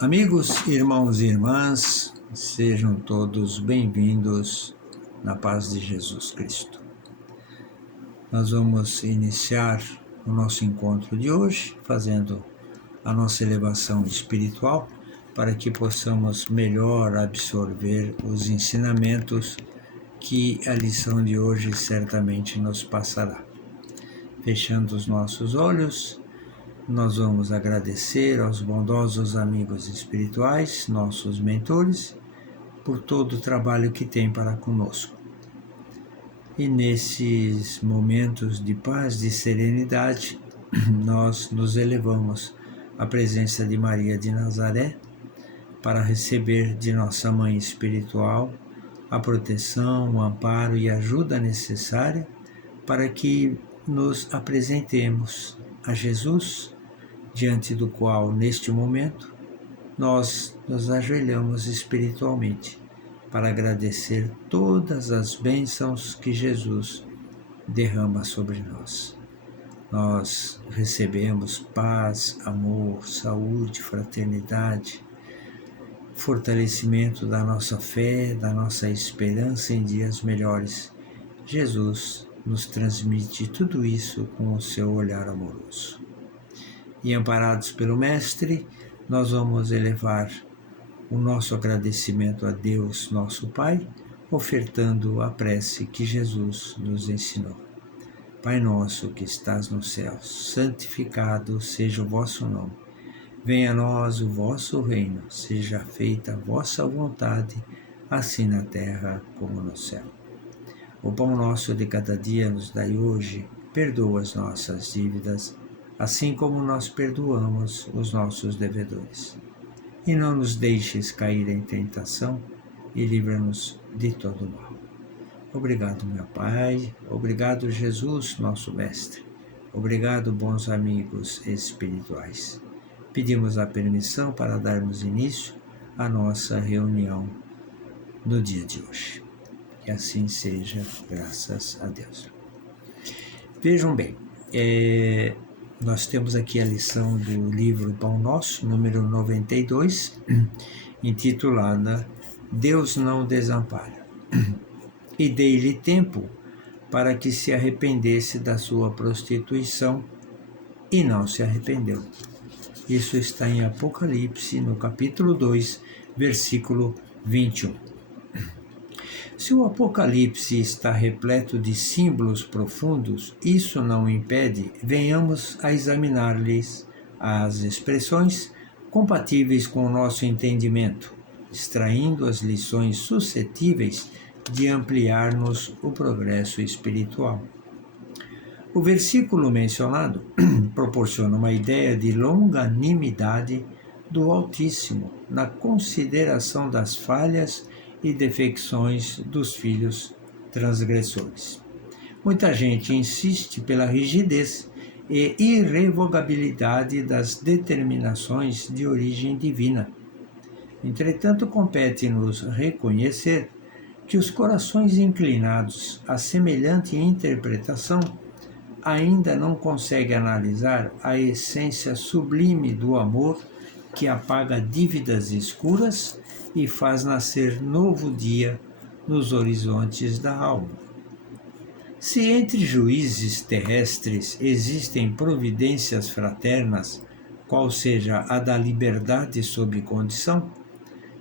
Amigos, irmãos e irmãs, sejam todos bem-vindos na paz de Jesus Cristo. Nós vamos iniciar o nosso encontro de hoje fazendo a nossa elevação espiritual para que possamos melhor absorver os ensinamentos que a lição de hoje certamente nos passará. Fechando os nossos olhos, nós vamos agradecer aos bondosos amigos espirituais, nossos mentores, por todo o trabalho que têm para conosco. E nesses momentos de paz, de serenidade, nós nos elevamos à presença de Maria de Nazaré para receber de nossa Mãe Espiritual a proteção, o amparo e a ajuda necessária para que nos apresentemos a Jesus, diante do qual, neste momento, nós nos ajoelhamos espiritualmente para agradecer todas as bênçãos que Jesus derrama sobre nós. Nós recebemos paz, amor, saúde, fraternidade, fortalecimento da nossa fé, da nossa esperança em dias melhores. Jesus nos transmite tudo isso com o seu olhar amoroso. E amparados pelo Mestre, nós vamos elevar o nosso agradecimento a Deus, nosso Pai, ofertando a prece que Jesus nos ensinou. Pai nosso que estás no céu, santificado seja o vosso nome. Venha a nós o vosso reino, seja feita a vossa vontade, assim na terra como no céu. O pão nosso de cada dia nos dai hoje, perdoa as nossas dívidas, assim como nós perdoamos os nossos devedores. E não nos deixes cair em tentação, e livra-nos de todo mal. Obrigado, meu Pai, obrigado, Jesus, nosso Mestre, obrigado, bons amigos espirituais. Pedimos a permissão para darmos início à nossa reunião no dia de hoje. Que assim seja, graças a Deus. Vejam bem, nós temos aqui a lição do livro Pão Nosso, número 92, intitulada Deus não desampara. E dei-lhe tempo para que se arrependesse da sua prostituição, e não se arrependeu. Isso está em Apocalipse, no capítulo 2, versículo 21. Se o Apocalipse está repleto de símbolos profundos, isso não impede, venhamos a examinar-lhes as expressões compatíveis com o nosso entendimento, extraindo as lições suscetíveis de ampliar-nos o progresso espiritual. O versículo mencionado proporciona uma ideia de longanimidade do Altíssimo na consideração das falhas e defecções dos filhos transgressores. Muita gente insiste pela rigidez e irrevogabilidade das determinações de origem divina. Entretanto, compete-nos reconhecer que os corações inclinados a semelhante interpretação ainda não conseguem analisar a essência sublime do amor que apaga dívidas escuras e faz nascer novo dia nos horizontes da alma. Se entre juízes terrestres existem providências fraternas, qual seja a da liberdade sob condição,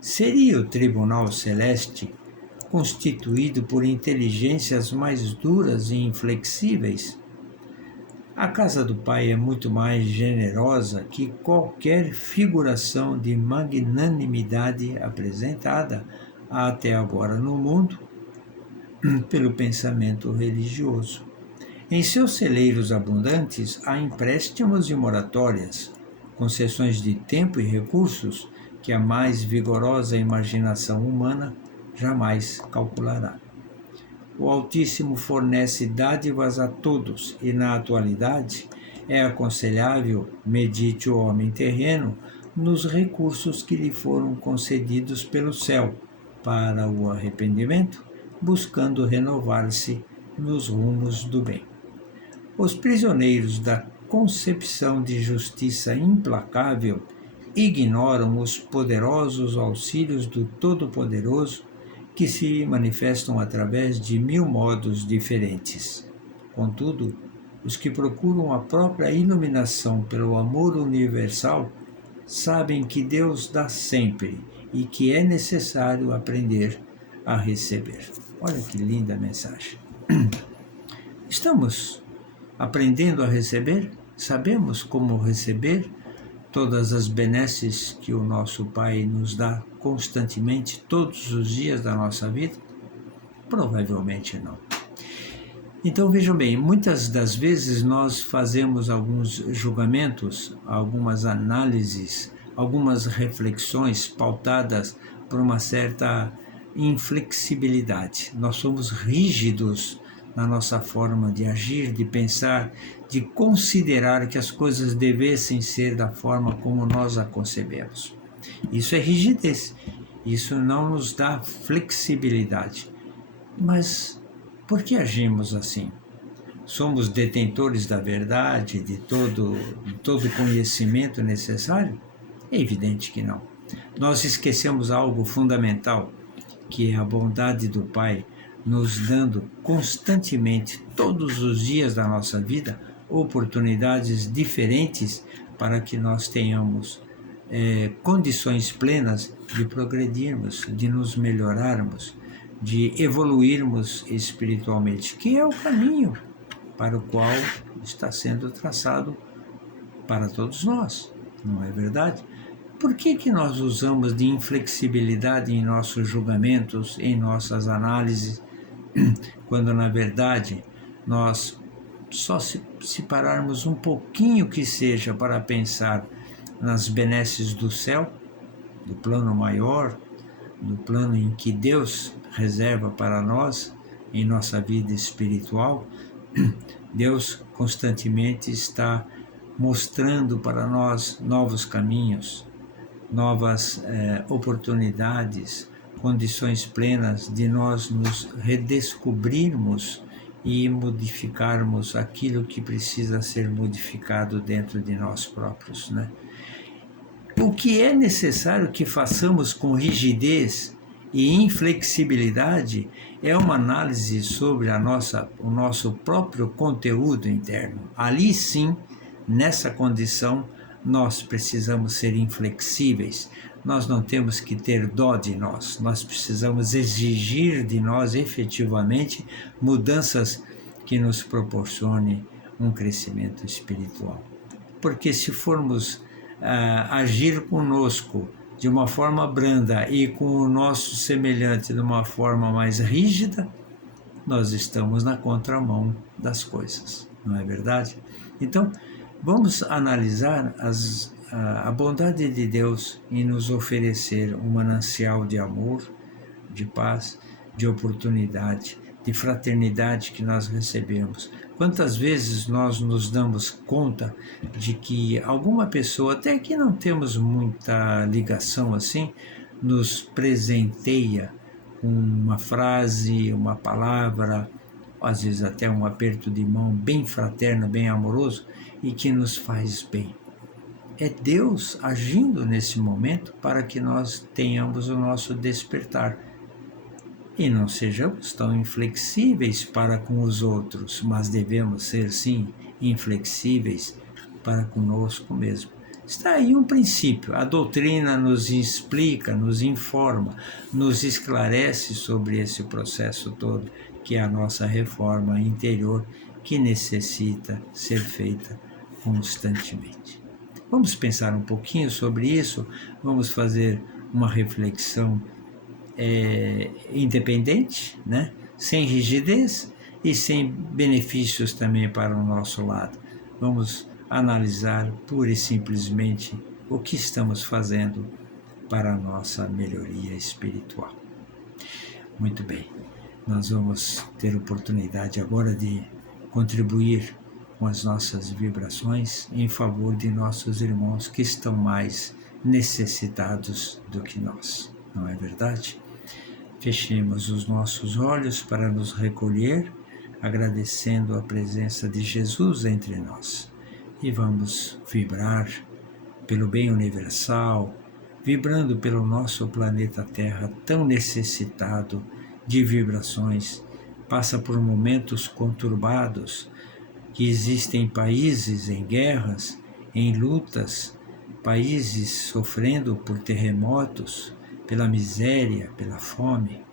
seria o tribunal celeste constituído por inteligências mais duras e inflexíveis? A casa do Pai é muito mais generosa que qualquer figuração de magnanimidade apresentada até agora no mundo pelo pensamento religioso. Em seus celeiros abundantes há empréstimos e moratórias, concessões de tempo e recursos que a mais vigorosa imaginação humana jamais calculará. O Altíssimo fornece dádivas a todos e, na atualidade, é aconselhável, medite o homem terreno, nos recursos que lhe foram concedidos pelo céu para o arrependimento, buscando renovar-se nos rumos do bem. Os prisioneiros da concepção de justiça implacável ignoram os poderosos auxílios do Todo-Poderoso que se manifestam através de 1000 modos diferentes. Contudo, os que procuram a própria iluminação pelo amor universal sabem que Deus dá sempre e que é necessário aprender a receber. Olha que linda mensagem. Estamos aprendendo a receber? Sabemos como receber todas as benesses que o nosso Pai nos dá constantemente, todos os dias da nossa vida? Provavelmente não. Então vejam bem, muitas das vezes nós fazemos alguns julgamentos, algumas análises, algumas reflexões pautadas por uma certa inflexibilidade. Nós somos rígidos na nossa forma de agir, de pensar, de considerar que as coisas devessem ser da forma como nós a concebemos. Isso é rigidez, isso não nos dá flexibilidade. Mas por que agimos assim? Somos detentores da verdade, de todo conhecimento necessário? É evidente que não. Nós esquecemos algo fundamental, que é a bondade do Pai, nos dando constantemente, todos os dias da nossa vida, oportunidades diferentes para que nós tenhamos condições plenas de progredirmos, de nos melhorarmos, de evoluirmos espiritualmente, que é o caminho para o qual está sendo traçado para todos nós, não é verdade? Por que nós usamos de inflexibilidade em nossos julgamentos, em nossas análises, quando na verdade nós só se pararmos um pouquinho que seja para pensar nas benesses do céu, do plano maior, do plano em que Deus reserva para nós em nossa vida espiritual, Deus constantemente está mostrando para nós novos caminhos, novas oportunidades, condições plenas de nós nos redescobrirmos e modificarmos aquilo que precisa ser modificado dentro de nós próprios, né? O que é necessário que façamos com rigidez e inflexibilidade é uma análise sobre o nosso próprio conteúdo interno. Ali sim, nessa condição, nós precisamos ser inflexíveis. Nós não temos que ter dó de nós. Nós precisamos exigir de nós efetivamente mudanças que nos proporcionem um crescimento espiritual. Porque se formos agir conosco de uma forma branda e com o nosso semelhante de uma forma mais rígida, nós estamos na contramão das coisas, não é verdade? Então, vamos analisar a bondade de Deus em nos oferecer um manancial de amor, de paz, de oportunidade, de fraternidade que nós recebemos. Quantas vezes nós nos damos conta de que alguma pessoa, até que não temos muita ligação assim, nos presenteia com uma frase, uma palavra, às vezes até um aperto de mão bem fraterno, bem amoroso, e que nos faz bem. É Deus agindo nesse momento para que nós tenhamos o nosso despertar. E não sejamos tão inflexíveis para com os outros, mas devemos ser, sim, inflexíveis para conosco mesmo. Está aí um princípio. A doutrina nos explica, nos informa, nos esclarece sobre esse processo todo, que é a nossa reforma interior, que necessita ser feita constantemente. Vamos pensar um pouquinho sobre isso, vamos fazer uma reflexão independente, né? Sem rigidez e sem benefícios também para o nosso lado. Vamos analisar pura e simplesmente o que estamos fazendo para a nossa melhoria espiritual. Muito bem, nós vamos ter oportunidade agora de contribuir com as nossas vibrações em favor de nossos irmãos que estão mais necessitados do que nós, não é verdade? Fechemos os nossos olhos para nos recolher, agradecendo a presença de Jesus entre nós. E vamos vibrar pelo bem universal, vibrando pelo nosso planeta Terra tão necessitado de vibrações, passa por momentos conturbados, que existem países em guerras, em lutas, países sofrendo por terremotos, pela miséria, pela fome.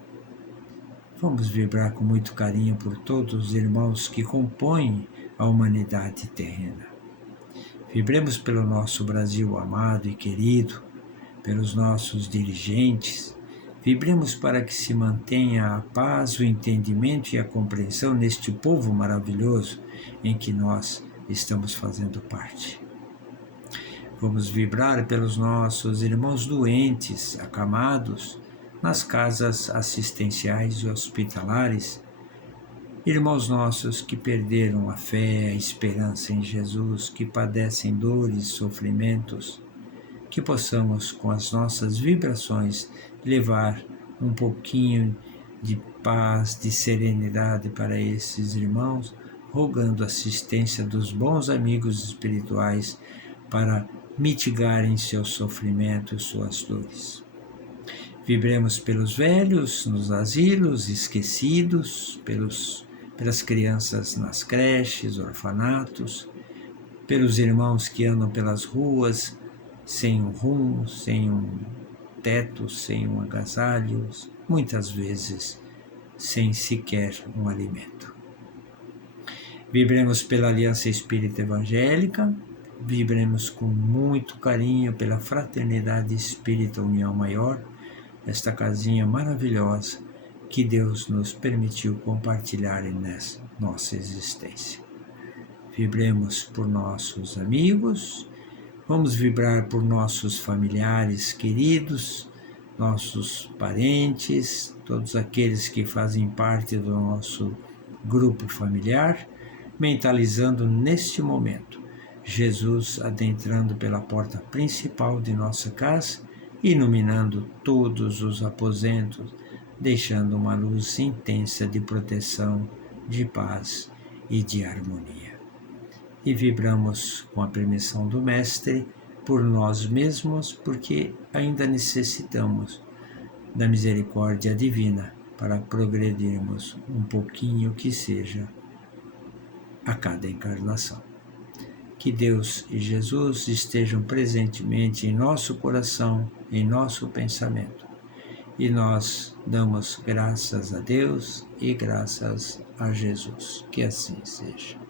Vamos vibrar com muito carinho por todos os irmãos que compõem a humanidade terrena. Vibremos pelo nosso Brasil amado e querido, pelos nossos dirigentes. Vibremos para que se mantenha a paz, o entendimento e a compreensão neste povo maravilhoso em que nós estamos fazendo parte. Vamos vibrar pelos nossos irmãos doentes, acamados, nas casas assistenciais e hospitalares, irmãos nossos que perderam a fé, a esperança em Jesus, que padecem dores e sofrimentos, que possamos, com as nossas vibrações, levar um pouquinho de paz, de serenidade para esses irmãos, rogando assistência dos bons amigos espirituais para mitigarem seus sofrimentos, suas dores. Vibremos pelos velhos nos asilos, esquecidos, pelas crianças nas creches, orfanatos, pelos irmãos que andam pelas ruas sem um rumo, sem um teto, sem um agasalho, muitas vezes sem sequer um alimento. Vibremos pela Aliança Espírita Evangélica, vibremos com muito carinho pela Fraternidade Espírita União Maior, esta casinha maravilhosa que Deus nos permitiu compartilhar nessa nossa existência. Vibremos por nossos amigos, vamos vibrar por nossos familiares queridos, nossos parentes, todos aqueles que fazem parte do nosso grupo familiar, mentalizando neste momento Jesus adentrando pela porta principal de nossa casa, iluminando todos os aposentos, deixando uma luz intensa de proteção, de paz e de harmonia. E vibramos com a permissão do Mestre por nós mesmos, porque ainda necessitamos da misericórdia divina para progredirmos um pouquinho que seja a cada encarnação. Que Deus e Jesus estejam presentemente em nosso coração, em nosso pensamento. E nós damos graças a Deus e graças a Jesus. Que assim seja.